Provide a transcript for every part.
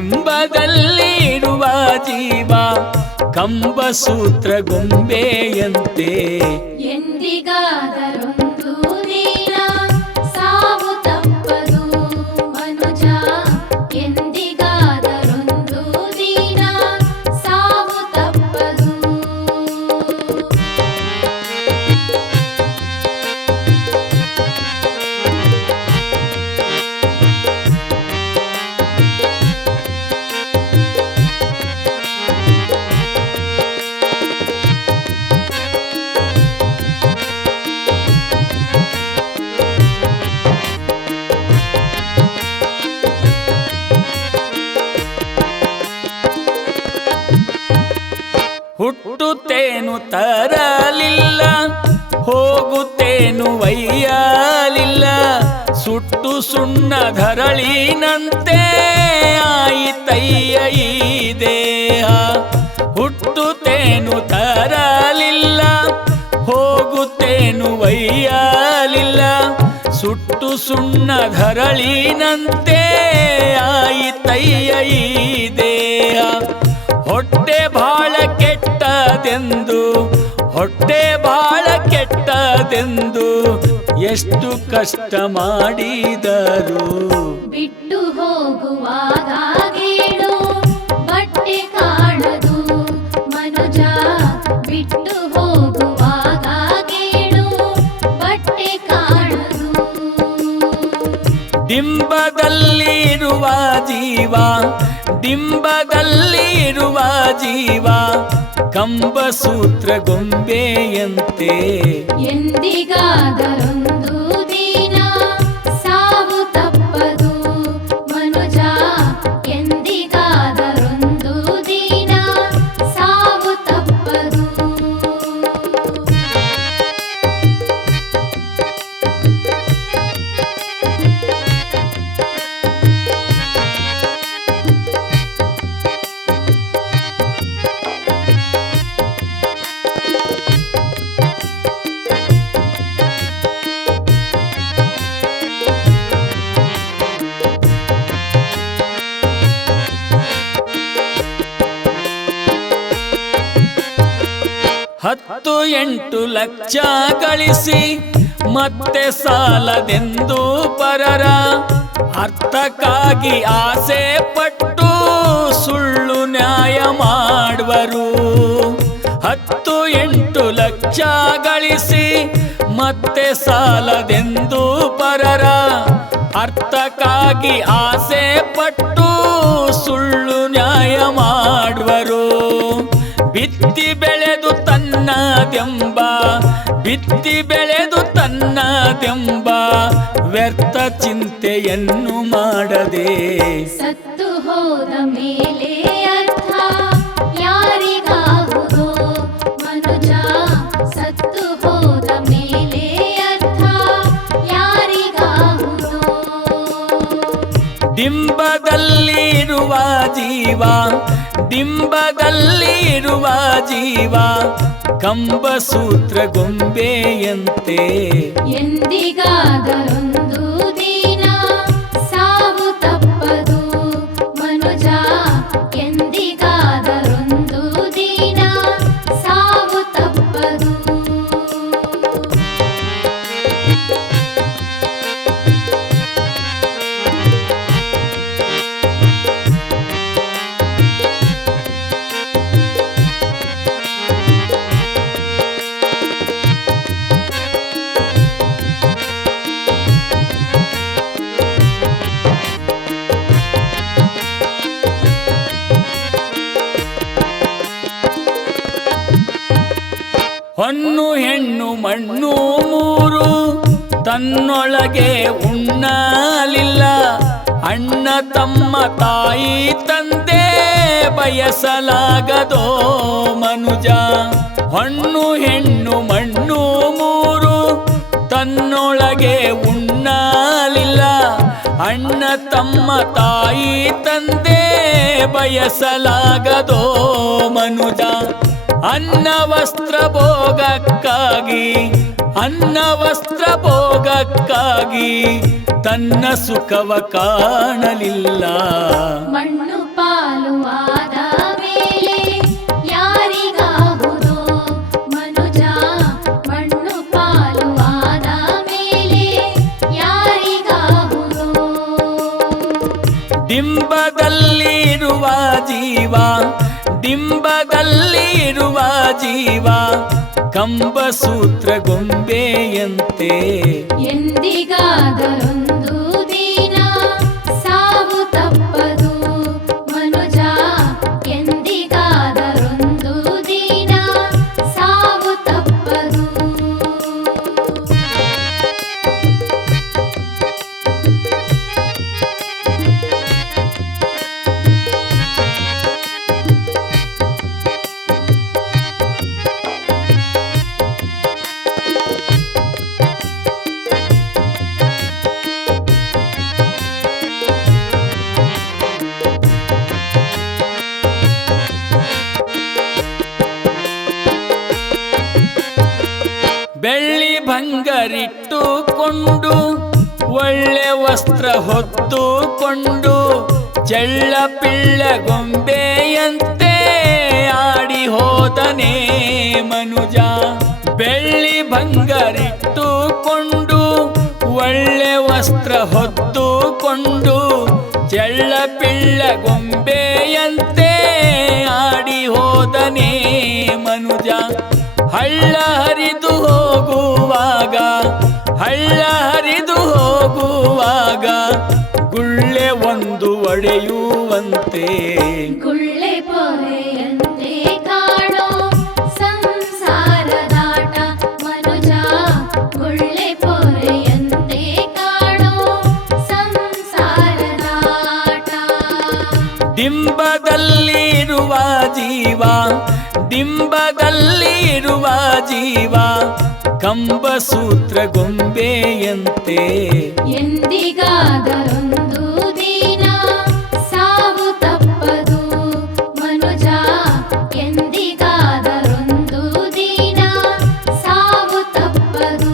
ಡಿಂಬದಲ್ಲಿ ಇರುವ ಜೀವ ಕಂಬಸೂತ್ರ ಗೊಂಬೆಯಂತೆ. ಎಂದಿಗಾದರೊಂದು ದಿನ ಸಾವು ತಪ್ಪದು ಮನುಜ, ಎಂದಿಗಾದರೊಂದು ದಿನ ಸಾವು ತಪ್ಪದು. ಹುಟ್ಟುತ್ತೇನು ತರಲಿಲ್ಲ, ಹೋಗುತ್ತೇನು ಒಯ್ಯಲಿಲ್ಲ, ಸುಟ್ಟು ಸುಣ್ಣ ಧರಳಿನಂತೆ ಆಯಿತಯ್ಯ ಈ ದೇಹ. ಹುಟ್ಟುತ್ತೇನು ತರಲಿಲ್ಲ, ಹೋಗುತ್ತೇನು ಒಯ್ಯಲಿಲ್ಲ, ಸುಟ್ಟು ಸುಣ್ಣ ಧರಳಿನಂತೆ ಆಯಿತಯ್ಯ ಈ ದೇಹ. ಹೊಟ್ಟೆ ಬಾಳ ಕೆಟ್ಟದೆಂದು, ಹೊಟ್ಟೆ ಬಾಳ ಕೆಟ್ಟದೆಂದು ಎಷ್ಟು ಕಷ್ಟ ಮಾಡಿದರು. ಬಿಟ್ಟು ಹೋಗುವಾಗ ಗೇಡು ಬಟ್ಟೆ ಕಾಣದು ಮನುಜ, ಬಿಟ್ಟು ಹೋಗುವಾಗ ಗೇಡು ಬಟ್ಟೆ ಕಾಣದು. ಡಿಂಬದಲ್ಲಿರುವ ಜೀವ, ಡಿಂಬದಲ್ಲಿರುವ ಜೀವ ಕಂಬಸೂತ್ರ ಗೊಂಬೆಯಂತೆ. ಎಂದಿಗಾದರೊಂದು ದಿನ ಸಾವು ತಪ್ಪದು ಮನುಜ, ಎಂದಿಗಾದರೊಂದು ದಿನ ಸಾವು ತಪ್ಪದು. ಹತ್ತು ಎಂಟು ಲಕ್ಷ ಗಳಿಸಿ ಮತ್ತೆ ಸಾಲದೆಂದು ಪರರ ಅರ್ಥಕ್ಕಾಗಿ ಆಸೆ ಪಟ್ಟು ಸುಳ್ಳು ನ್ಯಾಯ ಮಾಡುವರು. ಹತ್ತು ಎಂಟು ಲಕ್ಷ ಗಳಿಸಿ ಮತ್ತೆ ಸಾಲದೆಂದು ಪರರ ಅರ್ಥಕ್ಕಾಗಿ ಆಸೆ ಪಟ್ಟು ಸುಳ್ಳು ನ್ಯಾಯ ಮಾಡುವರು. ಬಿತ್ತಿ ಬೆಳೆದು ತನ್ನದೆಂಬ, ಬಿತ್ತಿ ಬೆಳೆದು ತನ್ನದೆಂಬ ವ್ಯರ್ಥ ಚಿಂತೆಯನ್ನು ಮಾಡದೆ. ಸತ್ತು ಹೋದ ಮೇಲೆ ಅರ್ಥ ಯಾರಿಗಾಗುವುದೋ ಮನುಜ, ಸತ್ತು ಹೋದ ಮೇಲೆ ಅರ್ಥ ಯಾರಿಗಾಗುವುದೋ. ಡಿಂಬದಲ್ಲಿರುವ ಜೀವ, ಡಿಂಬದಲ್ಲಿರುವ ಜೀವ ಕಂಬಸೂತ್ರ ಗೊಂಬೆಯಂತೆ. ಎಂದಿಗಾದರೊಂದು ದಿನ ಸಾವು ತಪ್ಪದು ಮನುಜ, ಎಂದಿಗಾದರೊಂದು ದಿನ ಸಾವು ತಪ್ಪದು. ಹೊನ್ನು ಹೆಣ್ಣು ಮಣ್ಣು ಮೂರು ತನ್ನೊಳಗೆ ಉಣ್ಣಲಿಲ್ಲ, ಅಣ್ಣ ತಮ್ಮ ತಾಯಿ ತಂದೆ ಬಯಸಲಾಗದೋ ಮನುಜ. ಹೊನ್ನು ಹೆಣ್ಣು ಮಣ್ಣು ಮೂರು ತನ್ನೊಳಗೆ ಉಣ್ಣಲಿಲ್ಲ, ಅಣ್ಣ ತಮ್ಮ ತಾಯಿ ತಂದೆ ಬಯಸಲಾಗದೋ ಮನುಜ. ಅನ್ನ ವಸ್ತ್ರ ಭೋಗಕ್ಕಾಗಿ, ಅನ್ನ ವಸ್ತ್ರ ಭೋಗಕ್ಕಾಗಿ ತನ್ನ ಸುಖವ ಕಾಣಲಿಲ್ಲ. ಮಣ್ಣು ಪಾಲು ಆದ ಮೇಲೆ ಯಾರಿಗಾಹುದೋ ಮನುಜ ಮಣ್ಣು ಪಾಲು ಆದ ಮೇಲೆ ಯಾರಿಗಾಹುದೋ ಡಿಂಬದಲ್ಲಿರುವ ಜೀವ ಡಿಂಬದಲ್ಲಿರುವ ಜೀವ ಕಂಬಸೂತ್ರ ಗೊಂಬೆಯಂತೆ ಎಂದಿಗಾದರೊಂದು ದಿನ ಸಾವು ತಪ್ಪದು ಮನುಜ ಎಂದಿಗಾದರೊಂದು ದಿನ ಸಾವು ತಪ್ಪದು ಬೆಳ್ಳಿ ಭಂಗರಿಟ್ಟುಕೊಂಡು ಒಳ್ಳೆ ವಸ್ತ್ರ ಹೊತ್ತುಕೊಂಡು ಚೆಳ್ಳ ಪಿಳ್ಳ ಗೊಂಬೆಯಂತೆ ಆಡಿ ಹೋದನೆ ಮನುಜ ಬೆಳ್ಳಿ ಭಂಗರಿಟ್ಟುಕೊಂಡು ಒಳ್ಳೆ ವಸ್ತ್ರ ಹೊತ್ತುಕೊಂಡು ಚೆಳ್ಳ ಪಿಳ್ಳ ಗೊಂಬೆಯಂತೆ ಆಡಿ ಹೋದನೆ ಮನುಜ ಹಳ್ಳ ಹರಿದು ಹೋಗುವಾಗ ಹಳ್ಳ ಹರಿದು ಹೋಗುವಾಗ ಗುಳ್ಳೆ ಒಂದು ಒಡೆಯುವಂತೆ ಗುಳ್ಳೆ ಪೊರೆಯಂತೆ ಕಾಣೋ ಸಂಸಾರದಾಟ ಮನುಜ ಗುಳ್ಳೆ ಪೊರೆಯಂತೆ ಕಾಣೋ ಸಂಸಾರದಾಟ ಡಿಂಬದಲ್ಲಿರುವ ಜೀವ ಡಿಂಬದಲ್ಲಿರುವ ಜೀವ ಕಂಬಸೂತ್ರ ಗೊಂಬೆಯಂತೆ ಎಂದಿಗಾದರೊಂದು ದಿನ ಸಾವು ತಪ್ಪದು ಮನುಜ ಎಂದಿಗಾದರೊಂದು ದಿನ ಸಾವು ತಪ್ಪದು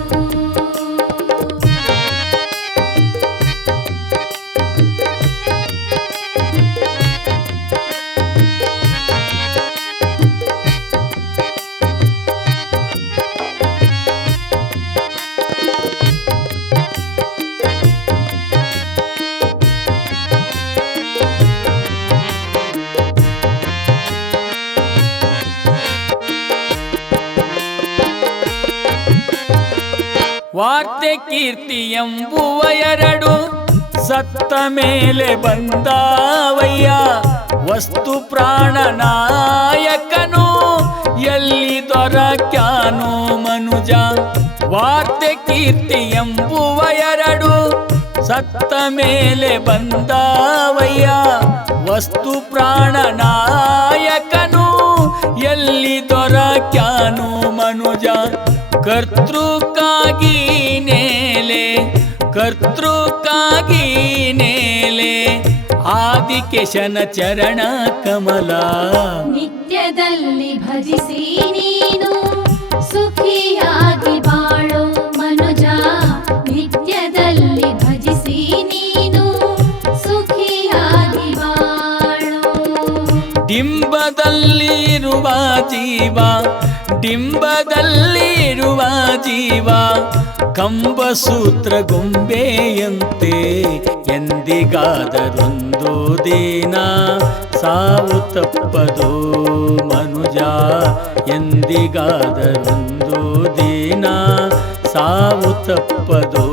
ವಾರ್ತೆ ಕೀರ್ತಿ ಎಂಬುವ ಎರಡು ಸತ್ತ ಮೇಲೆ ಬಂದಾವಯ್ಯ ವಸ್ತು ಪ್ರಾಣ ನಾಯಕನು ಎಲ್ಲಿ ದೊರಕ್ಯಾನೋ ಮನುಜ ವಾರ್ತೆ ಕೀರ್ತಿ ಎಂಬುವ ಎರಡು ಸತ್ತ ಮೇಲೆ ಬಂದಾವಯ್ಯ ವಸ್ತು ಪ್ರಾಣ ನಾಯಕನು ಎಲ್ಲಿ ದೊರಕ್ಯಾನೋ ಮನುಜ ಕರ್ತೃಕ್ಕಾಗಿ ನೇಲೆ ಕರ್ತೃಕ್ಕಾಗಿ ನೇಲೆ ಆದಿಕೇಶನ ಚರಣ ಕಮಲ ನಿತ್ಯದಲ್ಲಿ ಭಜಿಸಿ ನೀನು ಸುಖಿಯಾಗಿ ಬಾಳೋ ಮನುಜ ನಿತ್ಯದಲ್ಲಿ ಭಜಿಸಿ ನೀನು ಸುಖಿಯಾಗಿ ಬಾಳೋ ಡಿಂಬದಲ್ಲಿರುವ ಜೀವ ಡಿಂಬದಲ್ಲಿರುವ ಜೀವ ಕಂಬಸೂತ್ರ ಗೊಂಬೆಯಂತೆ ಎಂದಿಗಾದರೊಂದು ದಿನ ಸಾವು ತಪ್ಪದು ಮನುಜ ಎಂದಿಗಾದರೊಂದು ದಿನ ಸಾವು ತಪ್ಪದು